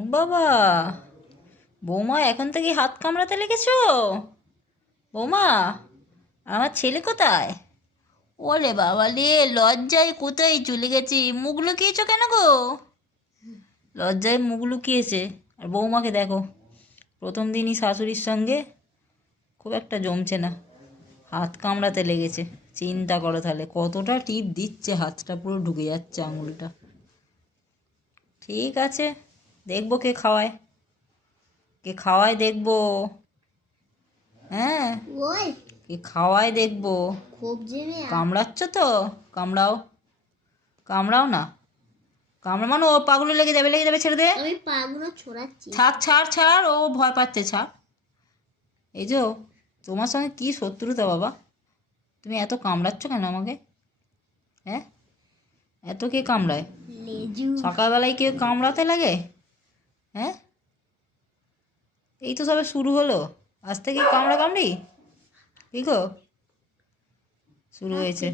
ও বাবা, বৌমা এখন থেকে হাত কামড়াতে লেগেছো? বৌমা, আমার ছেলে কোথায়? ওরে বাবা রে, লজ্জায় কোথায় চলে গেছে? মুখ লুকিয়েছো কেন গো? লজ্জায় মুখ লুকিয়েছে। আর বৌমাকে দেখো, প্রথম দিনই শাশুড়ির সঙ্গে খুব একটা জমছে না, হাত কামড়াতে লেগেছে। চিন্তা করো তাহলে, কতটা টিপ দিচ্ছে, হাতটা পুরো ঢুকে যাচ্ছে আঙুলটা। ঠিক আছে, দেখবো কে খাওয়ায়, কে খাওয়ায় দেখবো। হ্যাঁ, ওই কে খাওয়ায় দেখবো। খুব জেনে কামড়াচ্ছ তো? কামড়াও, কামড়াও না। কামড়ানো, ও পাগুলো লেগে যাবে, লেগে যাবে, ছেড়ে দে। আমি পাগুলো ছড়াচ্ছি। থাক, ছাড় ছাড়, ও ভয় পাচ্ছে, ছাড়। এই যে, তোমার সঙ্গে কি শত্রুতা বাবা, তুমি এত কামড়াচ্ছ কেন আমাকে? হ্যাঁ, এত কে কামড়ায়? লেজু সকালবেলায় কেউ কামড়াতে লাগে? হ্যাঁ, এই তো সবে শুরু হলো, আজ থেকে কামড়া কামড়ি? কি গো, শুরু হয়েছে।